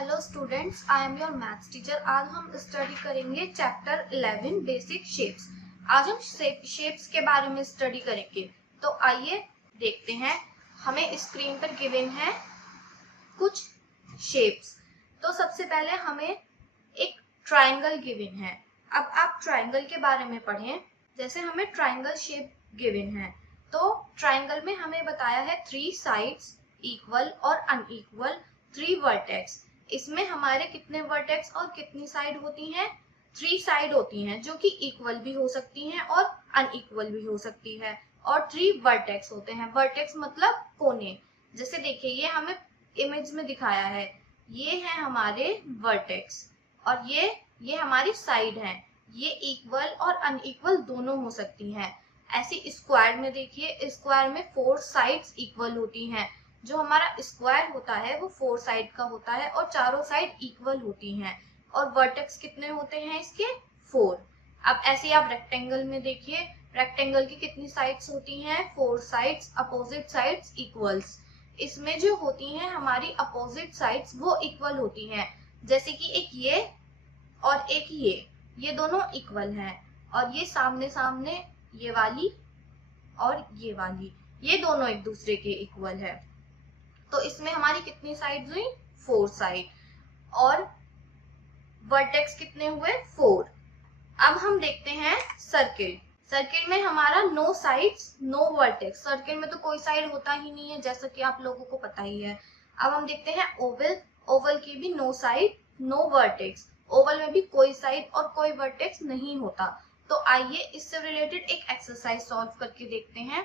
Hello students, I am your maths teacher. आज हम study करेंगे चैप्टर 11 बेसिक शेप्स। आज हम शेप्स के बारे में स्टडी करेंगे। तो आइए देखते हैं। हमें स्क्रीन पर गिवन है कुछ शेप्स। तो सबसे पहले हमें एक ट्रायंगल गिवन है। अब आप ट्रायंगल के बारे में पढ़ें। जैसे हमें ट्रायंगल शेप गिवन है, तो ट्रायंगल में हमें बताया है 3 साइड्स, इक्वल और अनइक्वल, 3 वर्टेक्स। इसमें हमारे कितने वर्टेक्स और कितनी साइड होती हैं? 3 साइड होती हैं, जो कि इक्वल भी हो सकती हैं और अनइक्वल भी हो सकती है। और 3 वर्टेक्स होते हैं। वर्टेक्स मतलब कोने। जैसे देखिए, ये हमें इमेज में दिखाया है, ये है हमारे वर्टेक्स और ये हमारी साइड है। ये इक्वल और अनइक्वल दोनों हो सकती हैं। ऐसे स्क्वायर में देखिए, स्क्वायर में 4 साइड्स इक्वल होती हैं। जो हमारा स्क्वायर होता है वो 4 साइड का होता है और चारों साइड इक्वल होती हैं। और वर्टेक्स कितने होते हैं इसके? 4। अब ऐसे आप रेक्टेंगल में देखिए, रेक्टेंगल की कितनी साइड्स होती हैं? 4 साइड्स, अपोजिट साइड्स इक्वल्स। इसमें जो होती हैं हमारी अपोजिट साइड्स वो इक्वल होती हैं। जैसे कि एक ये और एक ये दोनों इक्वल हैं। और ये सामने सामने ये वाली और ये वाली, ये दोनों एक दूसरे के इक्वल है। तो इसमें हमारी कितनी साइड्स हुई? 4 साइड। और वर्टेक्स कितने हुए? 4। अब हम देखते हैं सर्किल। सर्किल में हमारा no sides no vertex. Circle में तो कोई साइड होता ही नहीं है, जैसा कि आप लोगों को पता ही है। अब हम देखते हैं ओवल। ओवल की भी no side no vertex. Oval में भी कोई साइड और कोई वर्टेक्स नहीं होता। तो आइए इससे रिलेटेड एक एक्सरसाइज सॉल्व करके देखते हैं।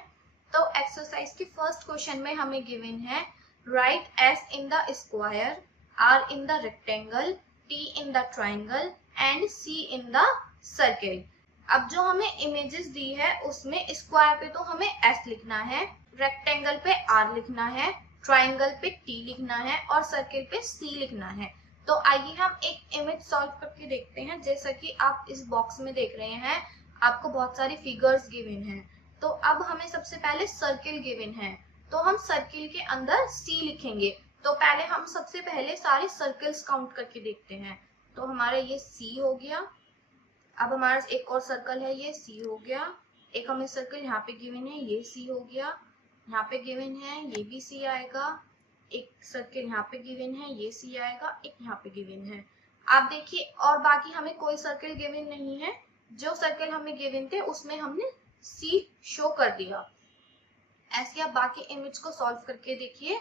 तो एक्सरसाइज के फर्स्ट क्वेश्चन में हमें गिवन है, write S in the square, R in the rectangle, T in the triangle and C in the circle। अब जो हमें इमेजेस दी है उसमें स्क्वायर पे तो हमें S लिखना है, रेक्टेंगल पे R लिखना है, ट्राइंगल पे T लिखना है और सर्किल पे C लिखना है। तो आइए हम एक इमेज सॉल्व करके देखते हैं। जैसा कि आप इस बॉक्स में देख रहे हैं, आपको बहुत सारी फिगर्स गिवन हैं। तो अब हमें सबसे पहले सर्किल गिवन है, तो हम सर्किल के अंदर C लिखेंगे। तो पहले हम सबसे पहले सारे सर्कल्स काउंट करके देखते हैं। तो हमारा ये C हो गया। अब हमारा एक और सर्कल है, ये C हो गया। एक हमें सर्कल यहाँ पे गिवन है, ये C हो गया। यहाँ पे गिवन है, ये भी C आएगा। एक सर्कल यहाँ पे गिवन है, ये C आएगा। एक यहाँ पे गिवन है। आप देखिए, और बाकी हमें कोई सर्कल गिवन नहीं है। जो सर्कल हमें गिवन थे उसमें हमने C शो कर दिया। ऐसे आप बाकी इमेज को सॉल्व करके देखिए।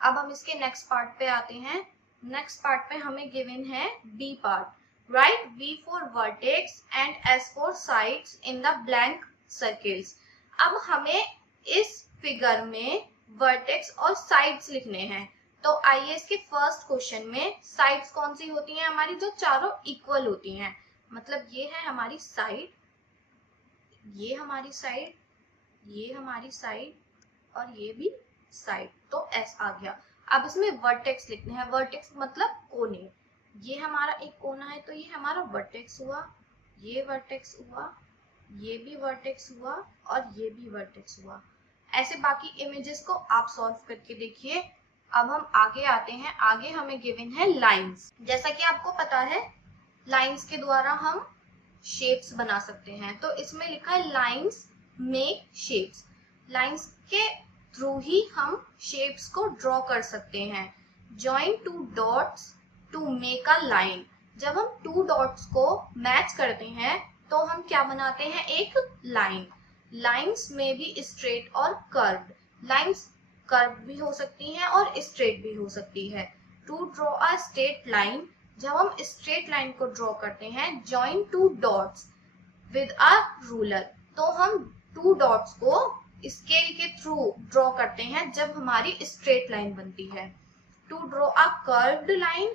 अब हम इसके नेक्स्ट पार्ट पे आते हैं। नेक्स्ट पार्ट पे हमें गिवन है B part, write V for vertex and S for sides in the blank circles. अब हमें इस फिगर में वर्टेक्स और साइड्स लिखने हैं। तो आइए इसके फर्स्ट क्वेश्चन में साइड्स कौन सी होती हैं हमारी? जो चारों इक्वल होती हैं। मतलब ये है हमारी साइड, ये हमारी साइड, ये हमारी साइड और ये भी साइड। तो S आ गया। अब इसमें वर्टेक्स लिखने हैं। वर्टेक्स मतलब कोने। ये हमारा एक कोना है, तो ये हमारा वर्टेक्स हुआ, ये वर्टेक्स हुआ, ये भी वर्टेक्स हुआ और ये भी वर्टेक्स हुआ। ऐसे बाकी इमेजेस को आप सॉल्व करके देखिए। अब हम आगे आते हैं। आगे हमें गिवन है लाइंस। जैसा कि आपको पता है, लाइंस के द्वारा हम शेप्स बना सकते हैं। तो इसमें लिखा है लाइंस मेक शेप्स। लाइंस के थ्रू ही हम शेप्स को ड्रॉ कर सकते हैं। Join 2 dots to make a line. जब हम 2 डॉट्स को मैच करते हैं तो हम क्या बनाते हैं? एक लाइन। लाइंस में भी स्ट्रेट और कर्व्ड। लाइंस कर्व भी हो सकती हैं और स्ट्रेट भी हो सकती है। To draw a straight line, जब हम स्ट्रेट लाइन को ड्रॉ करते हैं, join 2 dots with a ruler. तो हम 2 डॉट्स को स्केल के थ्रू ड्रॉ करते हैं जब हमारी स्ट्रेट लाइन बनती है। To draw a curved line,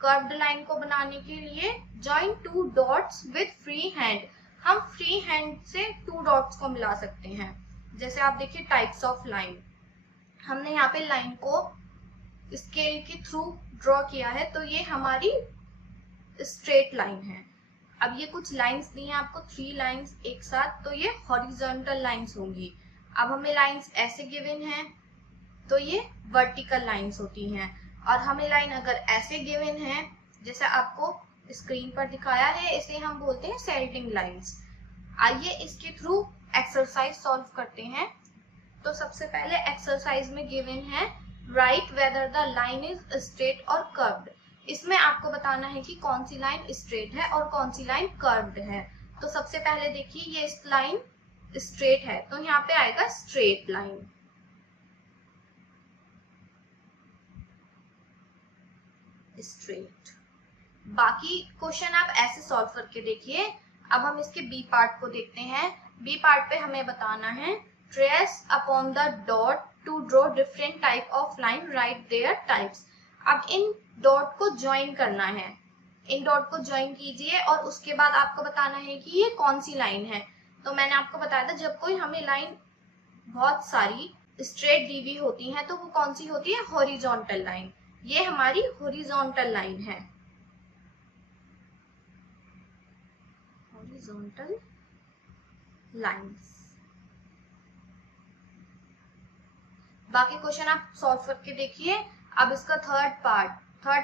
curved line को बनाने के लिए join 2 dots with free hand. हम फ्री हैंड से 2 डॉट्स को मिला सकते हैं। जैसे आप देखिए टाइप्स ऑफ लाइन, हमने यहाँ पे लाइन को स्केल के थ्रू ड्रॉ किया है, तो ये हमारी स्ट्रेट लाइन है। अब ये कुछ लाइंस दी हैं आपको, 3 लाइंस एक साथ, तो ये हॉरिजॉन्टल लाइंस होंगी। अब हमें लाइंस ऐसे गिवन हैं, तो ये वर्टिकल लाइंस होती हैं। और हमें लाइन अगर ऐसे गिवन है जैसे आपको स्क्रीन पर दिखाया है, इसे हम बोलते हैं सेल्टिंग लाइंस। आइए इसके थ्रू एक्सरसाइज सॉल्व करते हैं। तो सबसे पहले एक्सरसाइज में गिवन है right whether the line is straight और कर्व्ड। इसमें आपको बताना है कि कौन सी लाइन स्ट्रेट है और कौन सी लाइन कर्व्ड है। तो सबसे पहले देखिए ये इस लाइन स्ट्रेट है तो यहाँ पे आएगा स्ट्रेट लाइन। स्ट्रेट। बाकी क्वेश्चन आप ऐसे सॉल्व करके देखिए। अब हम इसके बी पार्ट को देखते हैं। बी पार्ट पे हमें बताना है trace upon the dot to draw different type of line, right there types. अब इन डॉट को ज्वाइन करना है, इन डॉट को ज्वाइन कीजिए और उसके बाद आपको बताना है कि ये कौन सी लाइन है। तो मैंने आपको बताया था जब कोई हमें लाइन बहुत सारी स्ट्रेट दी हुई होती है तो वो कौन सी होती है, हॉरिजॉन्टल लाइन। ये हमारी हॉरिजॉन्टल लाइन है, हॉरिजॉन्टल लाइंस। बाकी क्वेश्चन आप सॉल्व करके देखिए। अब इसका थर्ड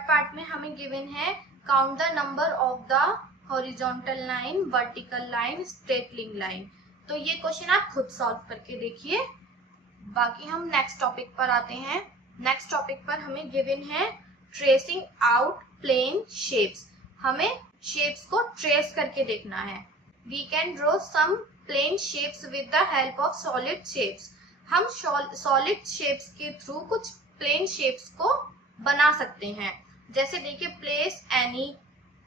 पार्ट में हमें गिवन है count the number of the horizontal line, vertical line, straddling line. तो ये क्वेश्चन आप खुद सॉल्व करके देखिए। बाकी हम नेक्स्ट टॉपिक पर आते हैं। नेक्स्ट टॉपिक पर हमें गिवन है ट्रेसिंग आउट प्लेन शेप्स। हमें शेप्स को ट्रेस करके देखना है। We can draw some plane shapes with the help of solid shapes. हम सॉलिड शेप्स के थ्रू कुछ प्लेन शेप्स को बना सकते हैं। जैसे देखिए place any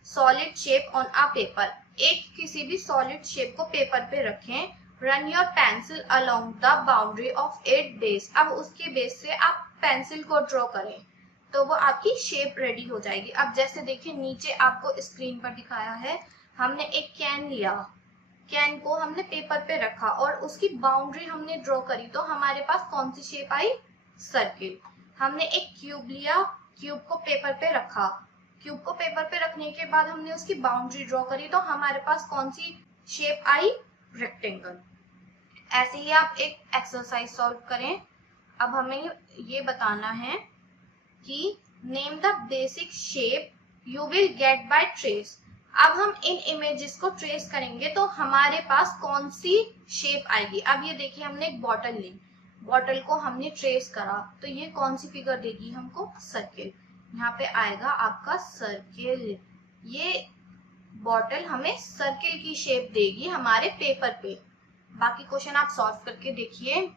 solid shape on a paper. एक किसी भी सॉलिड शेप को पेपर पे रखें। Run your pencil along the boundary of it base. अब उसके बेस से आप पेंसिल को ड्रॉ करें तो वो आपकी शेप रेडी हो जाएगी। अब जैसे देखिए नीचे आपको स्क्रीन पर दिखाया है, हमने एक कैन लिया, कैन को हमने पेपर पे रखा और उसकी बाउंड्री हमने ड्रॉ करी तो हमारे पास कौन सी शेप आई, सर्किल। हमने एक क्यूब लिया, क्यूब को पेपर पे रखा, क्यूब को पेपर पे रखने के बाद हमने उसकी बाउंड्री ड्रॉ करी तो हमारे पास कौन सी शेप आई, रेक्टेंगल। ऐसे ही आप एक एक्सरसाइज सॉल्व करें। अब हमें ये बताना है कि name the basic shape you will get by trace. अब हम इन इमेजेस को ट्रेस करेंगे तो हमारे पास कौन सी शेप आएगी। अब ये देखिए हमने एक बॉटल ली, बॉटल को हमने ट्रेस करा तो ये कौन सी फिगर देगी हमको, सर्किल। यहाँ पे आएगा आपका सर्किल। ये बॉटल हमें सर्किल की शेप देगी हमारे पेपर पे। बाकी क्वेश्चन आप सॉल्व करके देखिए।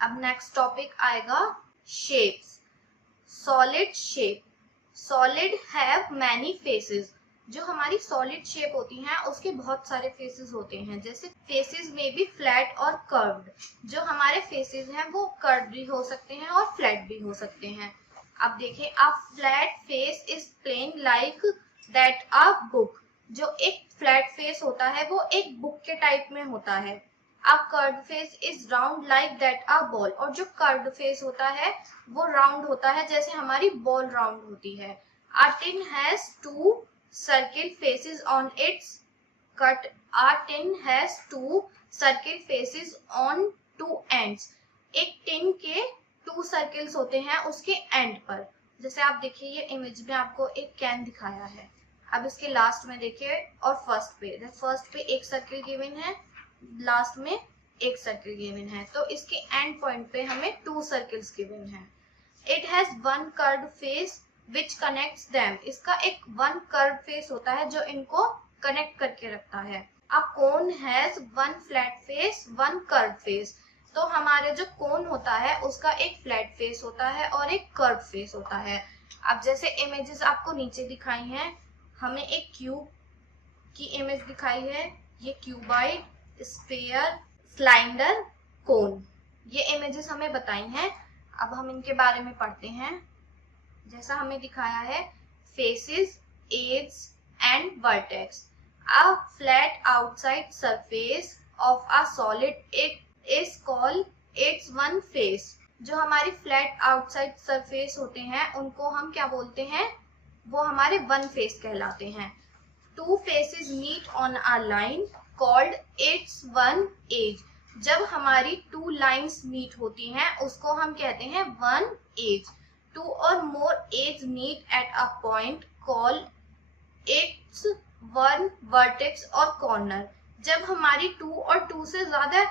अब नेक्स्ट टॉपिक आएगा shapes. Solid shape. Solid have many faces. जो हमारी सॉलिड शेप होती हैं उसके बहुत सारे फेसेस होते हैं। जैसे फेसेस में भी फ्लैट और कर्व्ड। जो हमारे फेसेस हैं वो कर्व्ड भी हो सकते हैं और फ्लैट भी हो सकते हैं। अब देखिए a flat face is plane like that a book. जो एक फ्लैट फेस होता है वो एक बुक के टाइप में होता है। A curved face is round like that a ball. और जो कर्व्ड फेस होता है वो राउंड होता है जैसे हमारी बॉल राउंड होती है। A tin has two circle faces on its cut. A tin has two circle faces on two ends. एक टिन के टू सर्किल्स होते हैं उसके एंड पर। जैसे आप देखिए ये इमेज में आपको एक कैन दिखाया है। अब इसके लास्ट में देखिए और फर्स्ट पे एक सर्किल गिवन है, लास्ट में एक सर्किल गिवन है तो इसके एंड पॉइंट पे हमें टू सर्किल्स गिवन है। It has one curved face which connects them. इसका एक वन कर्व्ड फेस होता है जो इनको कनेक्ट करके रखता है। A cone has one flat face one curved face. तो हमारे जो कोन होता है उसका एक फ्लैट फेस होता है और एक कर्व्ड फेस होता है। अब जैसे इमेजेस आपको नीचे दिखाई हैं, हमें एक क्यूब की इमेज दिखाई है, ये क्यूबाइड, स्फीयर, सिलेंडर, कोन, ये इमेजेस हमें बताई हैं। अब हम इनके बारे में पढ़ते हैं। जैसा हमें दिखाया है faces, edge and vertex. A flat outside surface of a solid it is called its one face. जो हमारी फ्लैट आउटसाइड सरफेस होते हैं उनको हम क्या बोलते हैं, वो हमारे वन फेस कहलाते हैं। Two faces meet on a line called its one edge. जब हमारी टू लाइंस मीट होती हैं उसको हम कहते हैं one as. 2 or more edges meet at a point, call it one vertex or corner. जब हमारी 2 और 2 से ज्यादा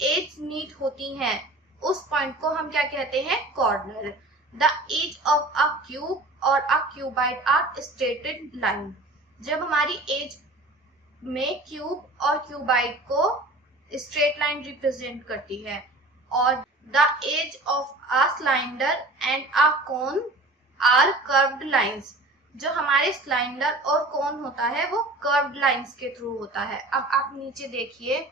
एज मीट होती हैं, उस पॉइंट को हम क्या कहते हैं? Corner. The edge of a cube और a cuboid are straighted line. जब हमारी एज में क्यूब और क्यूबाइड को स्ट्रेट लाइन रिप्रेजेंट करती है, और the edge of a cylinder and a cone are curved lines. जो हमारे सिलेंडर और कोन होता है वो कर्व्ड लाइंस के थ्रू होता है. अब आप नीचे देखिए,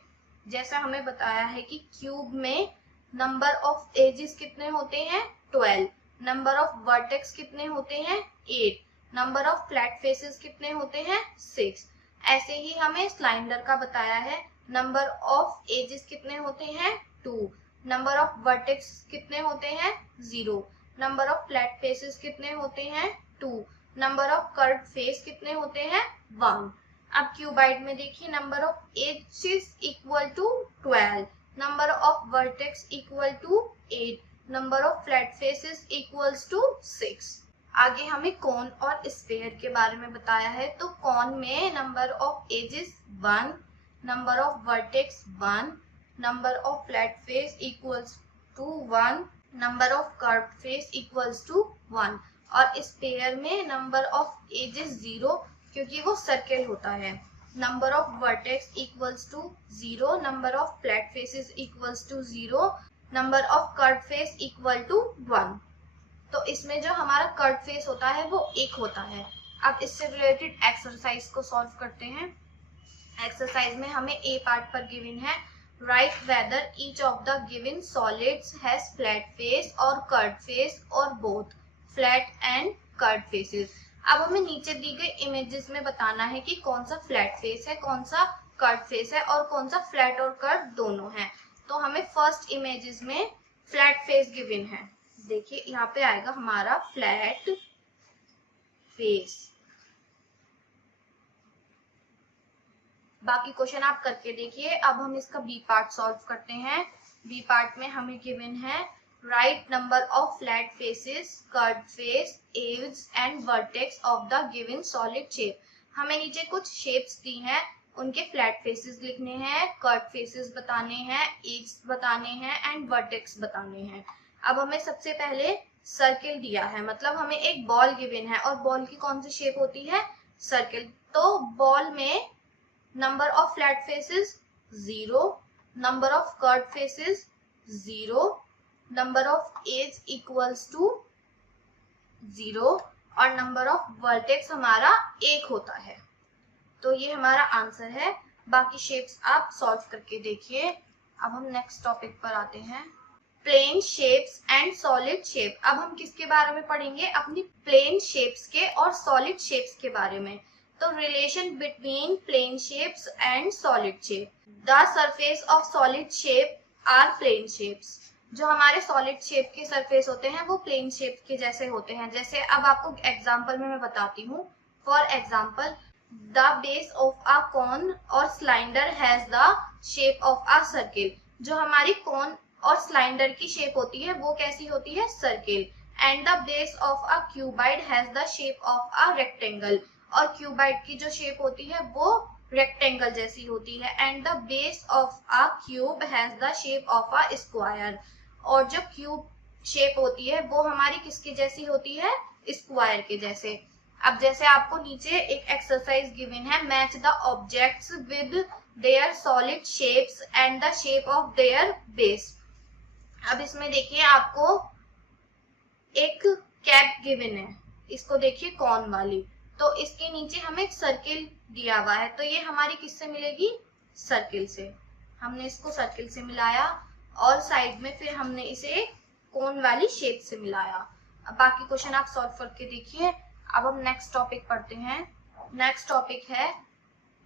जैसा हमें बताया है कि क्यूब में नंबर ऑफ एजेस कितने होते हैं? 12. नंबर ऑफ वर्टेक्स कितने होते हैं? 8. नंबर ऑफ फ्लैट फेसेस कितने होते हैं? 6. ऐसे ही हमें सिलेंडर का बताया है, नंबर ऑफ एजेस कितने होते हैं? 2. नंबर ऑफ वर्टेक्स कितने होते हैं? 0. नंबर ऑफ फ्लैट फेसेस कितने होते हैं? 2. नंबर ऑफ कर्व्ड फेस कितने होते हैं? 1. अब क्यूबाइड में देखिए, number of edges equal to 12, number of vertex equal to 8, number of flat faces equals to 6. आगे हमें कॉन और स्फीयर के बारे में बताया है. तो कॉन में number of edges 1, number of vertex 1, number of flat face equals to 1, number of curved face equals to 1. और स्फीयर में नंबर ऑफ एजेस 0, क्योंकि वो सर्किल होता है. Number of vertex equals to 0, number of flat faces equals to 0, number of curved face equal to 1. तो इसमें जो हमारा कर्व्ड फेस होता है वो 1 होता है. अब इससे रिलेटेड एक्सरसाइज को सॉल्व करते हैं. एक्सरसाइज में हमें ए पार्ट पर गिवन है, right whether each of the given solids has flat face और कर्व्ड फेस और both flat and curved faces. अब हमें नीचे दी गई इमेजेस में बताना है कि कौन सा फ्लैट फेस है, कौन सा कर्व्ड फेस है और कौन सा फ्लैट और कर्व दोनों है. तो हमें फर्स्ट इमेजेस में फ्लैट फेस गिवन है. देखिए यहाँ पे आएगा हमारा फ्लैट फेस. बाकी क्वेश्चन आप करके देखिए. अब हम इसका बी पार्ट सॉल्व करते हैं. बी पार्ट में हमें गिवन है, write number of flat faces, curved face, edge and vertex of the given solid shape. हमें नीचे कुछ शेप्स दी हैं, उनके फ्लैट फेसेस लिखने हैं, कर्व्ड फेसेस बताने हैं, एज बताने हैं एंड वर्टेक्स बताने हैं. अब हमें सबसे पहले सर्किल दिया है, मतलब हमें एक बॉल गिवन है और बॉल की कौन सी शेप होती है? सर्किल. तो बॉल में number of flat faces 0, number of curved faces 0, number of edge equals to 0 और नंबर ऑफ वर्टेक्स हमारा 1 होता है. तो ये हमारा आंसर है. बाकी शेप्स आप सॉल्व करके देखिए. अब हम नेक्स्ट टॉपिक पर आते हैं, plane shapes and solid shape. अब हम किसके बारे में पढ़ेंगे? अपनी प्लेन शेप्स के और सॉलिड शेप्स के बारे में. तो relation between plane shapes and solid shape. The surface of solid shape are plane shapes. जो हमारे सॉलिड शेप के सरफेस होते हैं वो प्लेन शेप के जैसे होते हैं. जैसे अब आपको एग्जांपल में मैं बताती हूँ. For example, the base of a cone और cylinder has the shape of a circle. जो हमारी कोन और सिलेंडर की शेप होती है वो कैसी होती है? Circle. And the base of a cuboid has the shape of a rectangle. और क्यूबाइड की जो शेप होती है वो रेक्टेंगल जैसी होती है. And the base of a cube has the shape of a square. और जो क्यूब शेप होती है वो हमारी किसकी जैसी होती है? स्क्वायर के जैसे. अब जैसे आपको नीचे एक एक्सरसाइज गिवन है, match the objects with their solid shapes and the shape of their base. अब इसमें देखिए आपको एक कैप गिवन है, इसको देखिए कॉन वाली. तो इसके नीचे हमें एक सर्किल दिया हुआ है, तो ये हमारी किससे मिलेगी? सर्किल से. हमने इसको सर्किल से मिलाया और साइड में फिर हमने इसे कोन वाली शेप से मिलाया. अब बाकी क्वेश्चन आप सॉल्व करके देखिए. अब हम नेक्स्ट टॉपिक पढ़ते हैं. नेक्स्ट टॉपिक है,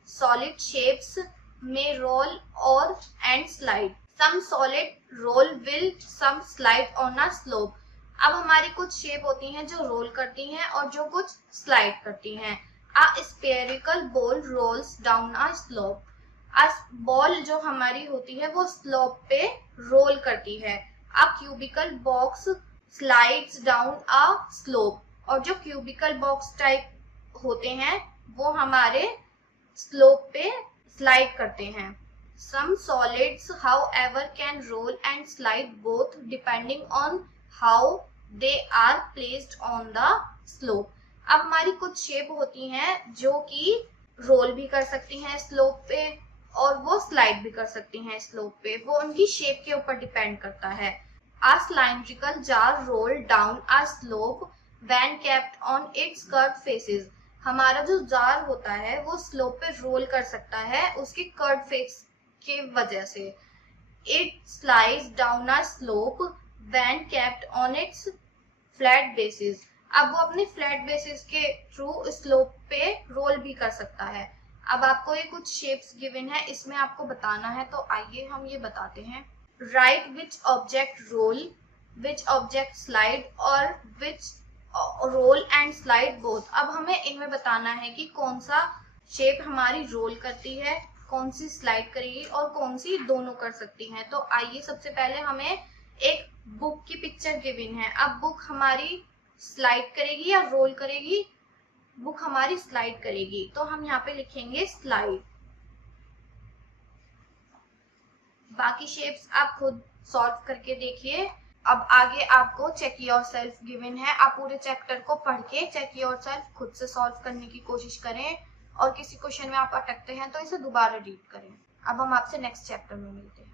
सॉलिड शेप्स में रोल और and slide. Some solid roll will some slide on a slope. अब हमारी कुछ शेप होती हैं जो रोल करती हैं और जो कुछ स्लाइड करती हैं. A spherical ball rolls down a slope. Ball जो हमारी होती है वो स्लोप पे रोल करती है. A cubical box slides down a slope, और जो क्यूबिकल बॉक्स टाइप होते हैं वो हमारे स्लोप पे स्लाइड करते हैं। Some solids however can roll and slide both depending on how they are placed on the slope. अब हमारी कुछ शेप होती हैं जो कि रोल भी कर सकती हैं स्लोप पे और वो स्लाइड भी कर सकती हैं स्लोप पे, वो उनकी शेप के ऊपर डिपेंड करता है। A cylindrical jar roll down a slope when kept on its curved faces। हमारा जो जार होता है वो स्लोप पे रोल कर सकता है उसके कर्व फेस के वजह से। It slides down a slope when kept on its flat basis। अब वो अपने फ्लैट बेसिस के थ्रू स्लोप पे रोल भी कर सकता है। अब आपको ये कुछ शेप्स गिवन है, इसमें आपको बताना है, तो आइए हम ये बताते हैं। Right which object roll, which object slide और which roll and slide both. अब हमें इनमें बताना है कि कौन सा शेप हमारी रोल करती है, कौन सी स्लाइड करेगी और कौन सी दोनों कर सकती है। तो आइए सबसे पहले हमें एक बुक की पिक्चर गिवन है। अब बुक हमारी स्लाइड करेगी या रोल करेगी? बुक हमारी स्लाइड करेगी, तो हम यहाँ पे लिखेंगे स्लाइड। बाकी शेप्स आप खुद सॉल्व करके देखिए। अब आगे आपको चेक योरसेल्फ गिवन है, आप पूरे चैप्टर को पढ़ के चेक योरसेल्फ खुद से सॉल्व करने की कोशिश करें और किसी क्वेश्चन में आप अटकते हैं तो इसे दोबारा रीड करें। अब हम आपसे नेक्स्ट चैप्टर में मिलते हैं।